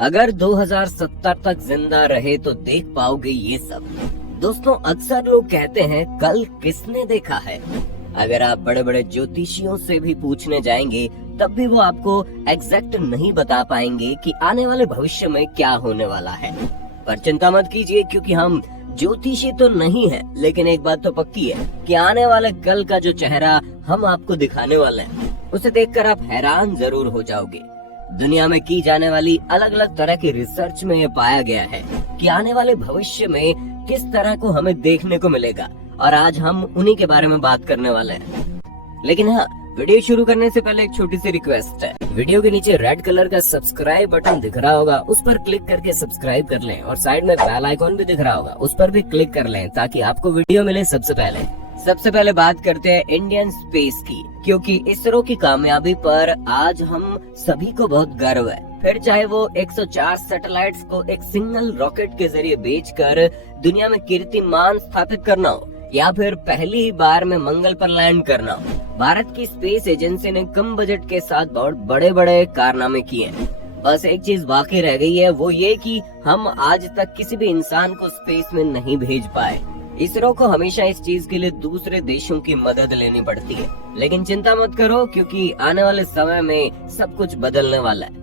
अगर 2070 तक जिंदा रहे तो देख पाओगे ये सब। दोस्तों, अक्सर लोग कहते हैं कल किसने देखा है। अगर आप बड़े बड़े ज्योतिषियों से भी पूछने जाएंगे तब भी वो आपको एग्जैक्ट नहीं बता पाएंगे कि आने वाले भविष्य में क्या होने वाला है। पर चिंता मत कीजिए, क्योंकि हम ज्योतिषी तो नहीं है, लेकिन एक बात तो पक्की है कि आने वाले कल का जो चेहरा हम आपको दिखाने वाले हैं उसे देखकर आप हैरान जरूर हो जाओगे। दुनिया में की जाने वाली अलग अलग तरह की रिसर्च में ये पाया गया है कि आने वाले भविष्य में किस तरह को हमें देखने को मिलेगा, और आज हम उन्हीं के बारे में बात करने वाले हैं। लेकिन हाँ, वीडियो शुरू करने से पहले एक छोटी सी रिक्वेस्ट है। वीडियो के नीचे रेड कलर का सब्सक्राइब बटन दिख रहा होगा, उस पर क्लिक करके सब्सक्राइब कर लें, और साइड में बेल आइकॉन भी दिख रहा होगा, उस पर भी क्लिक कर लें ताकि आपको वीडियो मिले सबसे पहले। सबसे पहले बात करते हैं इंडियन स्पेस की, क्योंकि इसरो की कामयाबी पर आज हम सभी को बहुत गर्व है। फिर चाहे वो 104 सैटेलाइट्स को एक सिंगल रॉकेट के जरिए भेजकर दुनिया में कीर्तिमान स्थापित करना हो, या फिर पहली ही बार में मंगल पर लैंड करना हो, भारत की स्पेस एजेंसी ने कम बजट के साथ बहुत बड़े बड़े कारनामे किए हैं। बस एक चीज बाकी रह गई है, वो ये कि हम आज तक किसी भी इंसान को स्पेस में नहीं भेज पाए। इसरो को हमेशा इस चीज के लिए दूसरे देशों की मदद लेनी पड़ती है, लेकिन चिंता मत करो, क्योंकि आने वाले समय में सब कुछ बदलने वाला है।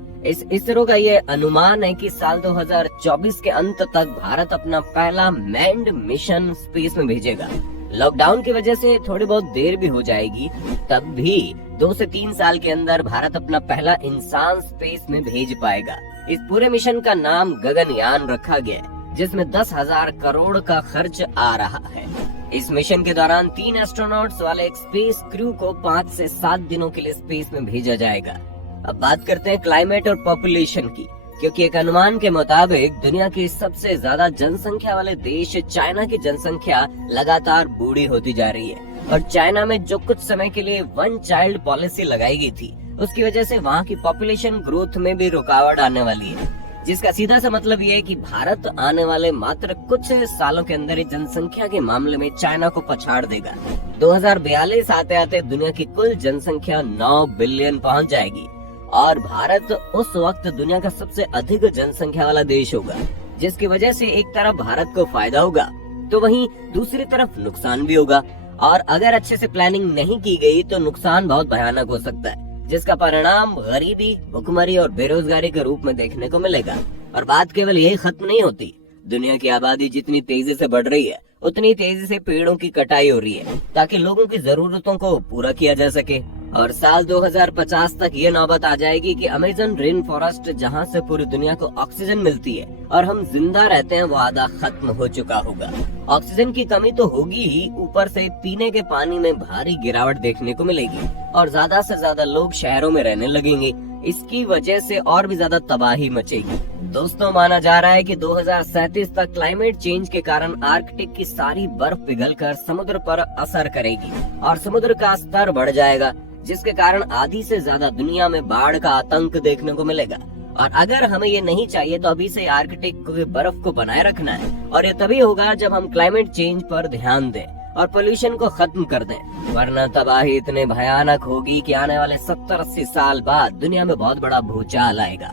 इसरो का ये अनुमान है कि साल 2024 के अंत तक भारत अपना पहला मैन्ड मिशन स्पेस में भेजेगा। लॉकडाउन की वजह से थोड़ी बहुत देर भी हो जाएगी, तब भी 2 से 3 साल के अंदर भारत अपना पहला इंसान स्पेस में भेज पाएगा। इस पूरे मिशन का नाम गगनयान रखा गया है, जिसमें 10,000 करोड़ का खर्च आ रहा है। इस मिशन के दौरान 3 एस्ट्रोनॉट्स वाले एक स्पेस क्रू को 5 से 7 दिनों के लिए स्पेस में भेजा जाएगा। अब बात करते हैं क्लाइमेट और पॉपुलेशन की, क्योंकि एक अनुमान के मुताबिक दुनिया की सबसे ज्यादा जनसंख्या वाले देश चाइना की जनसंख्या लगातार बूढ़ी होती जा रही है, और चाइना में जो कुछ समय के लिए 1 चाइल्ड पॉलिसी लगाई गई थी, उसकी वजह से वहाँ की पॉपुलेशन ग्रोथ में भी रुकावट आने वाली है, जिसका सीधा सा मतलब ये है कि भारत आने वाले मात्र कुछ सालों के अंदर ही जनसंख्या के मामले में चाइना को पछाड़ देगा। 2042 आते आते दुनिया की कुल जनसंख्या 9 बिलियन पहुंच जाएगी, और भारत उस वक्त दुनिया का सबसे अधिक जनसंख्या वाला देश होगा, जिसकी वजह से एक तरफ भारत को फायदा होगा तो वहीं दूसरी तरफ नुकसान भी होगा, और अगर अच्छे से प्लानिंग नहीं की गई तो नुकसान बहुत भयानक हो सकता है, जिसका परिणाम गरीबी, भुखमरी और बेरोजगारी के रूप में देखने को मिलेगा। और बात केवल यही खत्म नहीं होती, दुनिया की आबादी जितनी तेजी से बढ़ रही है उतनी तेजी से पेड़ों की कटाई हो रही है, ताकि लोगों की जरूरतों को पूरा किया जा सके। और साल 2050 तक ये नौबत आ जाएगी कि अमेज़न रेन फॉरेस्ट, जहाँ से पूरी दुनिया को ऑक्सीजन मिलती है और हम जिंदा रहते हैं, वो आधा खत्म हो चुका होगा। ऑक्सीजन की कमी तो होगी ही, ऊपर से पीने के पानी में भारी गिरावट देखने को मिलेगी, और ज्यादा से ज्यादा लोग शहरों में रहने लगेंगे। इसकी वजह से और भी ज्यादा तबाही मचेगी। दोस्तों, माना जा रहा है कि 2037 तक क्लाइमेट चेंज के कारण आर्कटिक की सारी बर्फ पिघलकर समुद्र पर असर करेगी, और समुद्र का स्तर बढ़ जाएगा, जिसके कारण आधी से ज्यादा दुनिया में बाढ़ का आतंक देखने को मिलेगा। और अगर हमें ये नहीं चाहिए तो अभी से आर्कटिक की बर्फ को बनाए रखना है, और ये तभी होगा जब हम क्लाइमेट चेंज पर ध्यान दें और पोल्यूशन को खत्म कर दें, वरना तबाही इतने भयानक होगी कि आने वाले 70-80 साल बाद दुनिया में बहुत बड़ा भूचाल आएगा।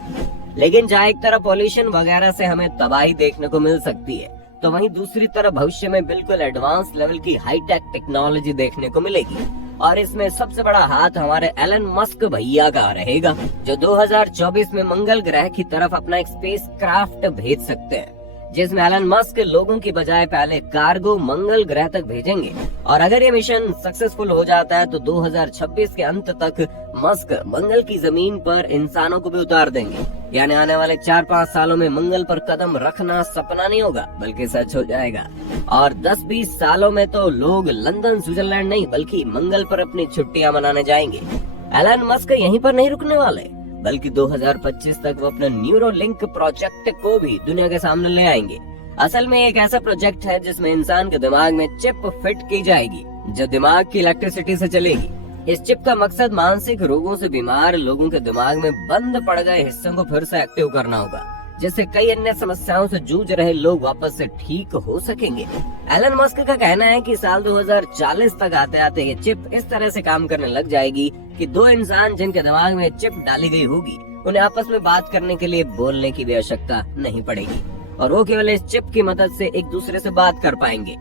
लेकिन जहाँ एक तरफ पोल्यूशन वगैरह से हमें तबाही देखने को मिल सकती है, तो वहीं दूसरी तरफ भविष्य में बिल्कुल एडवांस लेवल की हाईटेक टेक्नोलॉजी देखने को मिलेगी, और इसमें सबसे बड़ा हाथ हमारे एलन मस्क भैया का रहेगा, जो 2024 में मंगल ग्रह की तरफ अपना एक स्पेस क्राफ्ट भेज सकते हैं, जिसमें एलन मस्क लोगों की बजाय पहले कार्गो मंगल ग्रह तक भेजेंगे। और अगर ये मिशन सक्सेसफुल हो जाता है तो 2026 के अंत तक मस्क मंगल की जमीन पर इंसानों को भी उतार देंगे, यानी आने वाले 4-5 सालों में मंगल पर कदम रखना सपना नहीं होगा बल्कि सच हो जाएगा। और 10-20 सालों में तो लोग लंदन, स्विट्जरलैंड नहीं बल्कि मंगल पर अपनी छुट्टियां मनाने जाएंगे। एलन मस्क यहीं पर नहीं रुकने वाले, बल्कि 2025 तक वो अपने न्यूरोलिंक प्रोजेक्ट को भी दुनिया के सामने ले आएंगे। असल में एक ऐसा प्रोजेक्ट है जिसमें इंसान के दिमाग में चिप फिट की जाएगी, जो दिमाग की इलेक्ट्रिसिटी से चलेगी। इस चिप का मकसद मानसिक रोगों से बीमार लोगों के दिमाग में बंद पड़ गए हिस्सों को फिर से एक्टिव करना होगा, जिससे कई अन्य समस्याओं से जूझ रहे लोग वापस से ठीक हो सकेंगे। एलन मस्क का कहना है कि साल 2040 तक आते आते ये चिप इस तरह से काम करने लग जाएगी कि 2 इंसान जिनके दिमाग में चिप डाली गई होगी उन्हें आपस में बात करने के लिए बोलने की भी आवश्यकता नहीं पड़ेगी और वो केवल इस चिप की मदद से एक दूसरे से बात कर पाएंगे।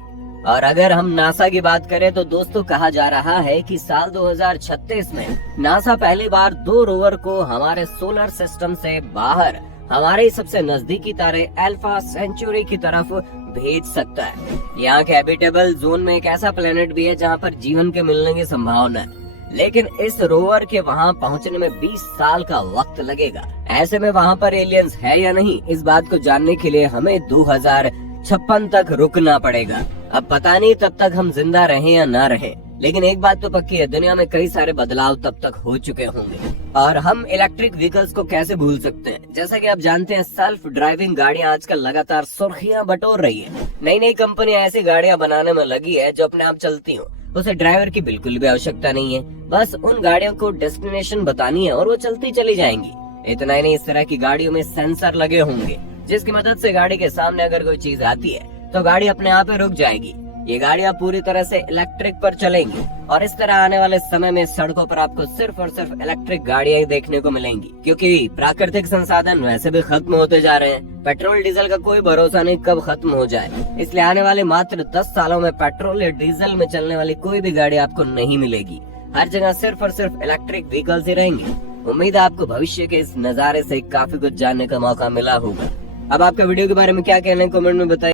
और अगर हम नासा की बात करें तो दोस्तों कहा जा रहा है कि साल 2036 में नासा पहली बार 2 रोवर को हमारे सोलर सिस्टम से बाहर हमारे सबसे नजदीकी तारे अल्फा सेंचुरी की तरफ भेज सकता है। यहाँ के हैबिटेबल जोन में एक ऐसा प्लेनेट भी है जहाँ पर जीवन के मिलने की संभावना है, लेकिन इस रोवर के वहाँ पहुँचने में 20 साल का वक्त लगेगा। ऐसे में वहाँ पर एलियंस है या नहीं, इस बात को जानने के लिए हमें 2056 तक रुकना पड़ेगा। अब पता नहीं तब तक हम जिंदा रहें या ना रहें, लेकिन एक बात तो पक्की है, दुनिया में कई सारे बदलाव तब तक हो चुके होंगे। और हम इलेक्ट्रिक व्हीकल्स को कैसे भूल सकते हैं। जैसा कि आप जानते हैं, सेल्फ ड्राइविंग गाड़ियां आजकल लगातार सुर्खियां बटोर रही है। नई नई कंपनियां ऐसी गाड़ियां बनाने में लगी है जो अपने आप चलती हो, उसे ड्राइवर की बिल्कुल भी आवश्यकता नहीं है। बस उन गाड़ियों को डेस्टिनेशन बतानी है और वो चलती चली जाएंगी। इतना ही नहीं, इस तरह की गाड़ियों में सेंसर लगे होंगे जिसकी मदद से गाड़ी के सामने अगर कोई चीज आती है तो गाड़ी अपने आप ही रुक जाएगी। ये गाड़ियां पूरी तरह से इलेक्ट्रिक पर चलेंगी और इस तरह आने वाले समय में सड़कों पर आपको सिर्फ और सिर्फ इलेक्ट्रिक गाड़ियां ही देखने को मिलेंगी, क्योंकि प्राकृतिक संसाधन वैसे भी खत्म होते जा रहे हैं। पेट्रोल डीजल का कोई भरोसा नहीं कब खत्म हो जाए, इसलिए आने वाले मात्र 10 सालों में पेट्रोल या डीजल में चलने वाली कोई भी गाड़ी आपको नहीं मिलेगी। हर जगह सिर्फ और सिर्फ इलेक्ट्रिक व्हीकल्स ही रहेंगे। उम्मीद है आपको भविष्य के इस नजारे से काफी कुछ जानने का मौका मिला होगा। अब आपका वीडियो के बारे में क्या कहना है कमेंट में बताइए।